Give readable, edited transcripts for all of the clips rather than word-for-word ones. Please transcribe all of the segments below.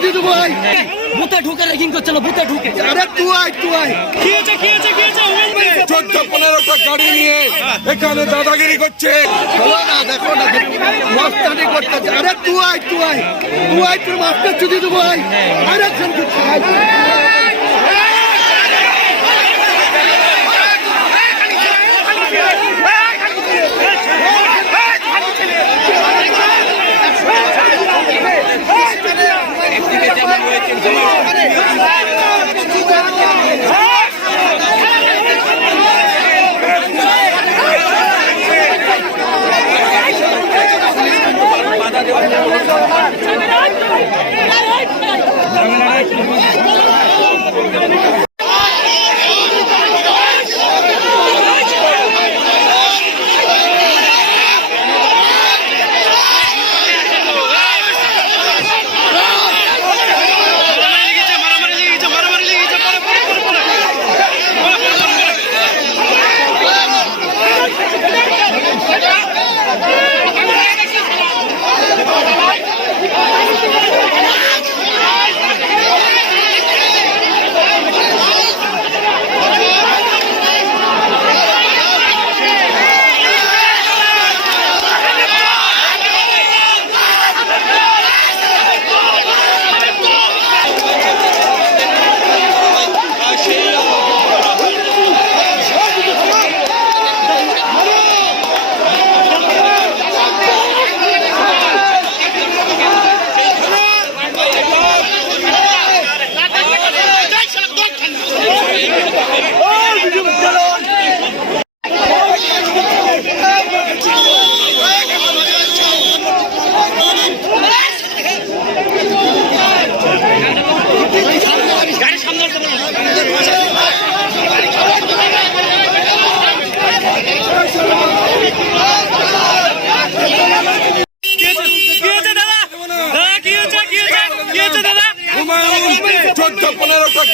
চুদি দেবো ভাই। বুথে ঢুকে রেগিং করছিল, বুথে ঢুকে। আরে তুই আয়। কি হয়েছে 14-15টা গাড়ি নিয়ে এখানে দাদাগিরি করছে। দেখো না মাস্টারি করতেছে। আরে তুই আয় তোর মাস্টার চুদি দেবো ভাই। আরে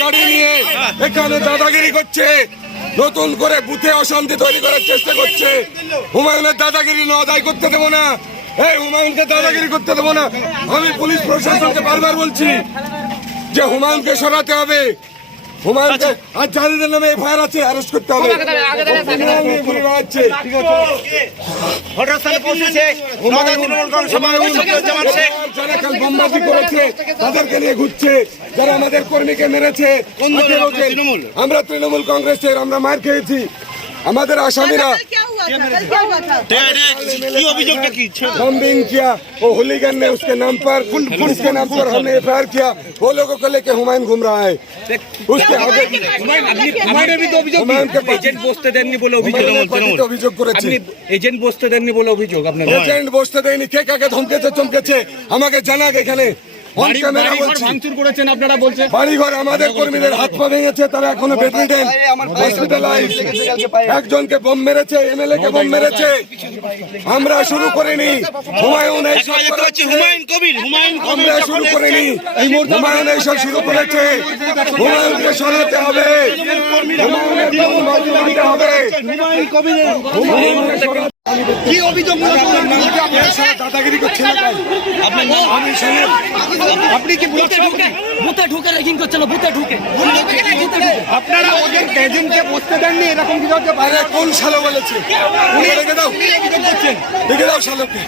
গাড়ি নিয়ে এখানে দাদাগিরি করছে, নতুন করে বুথে অশান্তি তৈরি করার চেষ্টা করছে। হুমায়ুনের দাদাগিরি আদায় করতে দেবো না, এই হুমায়ুনকে দাদাগিরি করতে দেবো না। আমি পুলিশ প্রশাসনকে বারবার বলছি যে হুমায়ুনকে সরাতে হবে। হুমায়ুনকে আর যাদের নামে এফআইআর আছে অ্যারেস্ট করতে হবে। বোমবাজি করেছে তাদেরকে নিয়ে ঘুরছে, যারা আমাদের কর্মীকে মেরেছে। আমরা তৃণমূল কংগ্রেসের, আমরা মার খেয়েছি। আমাদের আসামিরা बॉम्बिंग किया, वो हुलीगन ने उसके नाम पर हमने एफआईआर किया। वो लोगों को लेके हुमायूं घूम रहा है। उसके आगे এজেন্ট বসতে দেননি বলে অভিযোগ করেছে। এজেন্ট বসতে দেননি বলে অভিযোগ। আপনার এজেন্ট বসতে দেয়নি, কে কাকে ধমকেছে চমকেছে আমাকে জানাক। এখানে ভাঙচুর করেছেন আপনারা বলছেন, বাড়িঘর আমাদের কর্মীদের হাত পা ভেঙেছে, তারা এখনো বেডরিডেন, হসপিটালাইজ। একজনকে বোম মেরেছে, এমএলএ কে বোম মেরেছে। আমরা শুরু করিনি, হুমায়ুন এইসব আমরা শুরু করিনি, হুমায়ুন এইসব শুরু করেছে। হুমায়ুনকে সরাতে হবে, হুমায়ুনের বোমবাজি মারতে হবে। কি অভিযোগ দাদাগিরি করছে না তাই আপনি কি বুথে ঢুকে রেগিং করছিল, বুথে ঢুকে। আপনারা ওদের এজেন্টকে বসতে দেননি এরকম কিছু হতে পারে? কোন শালো বলেছে? রেখে দাও শালোকে।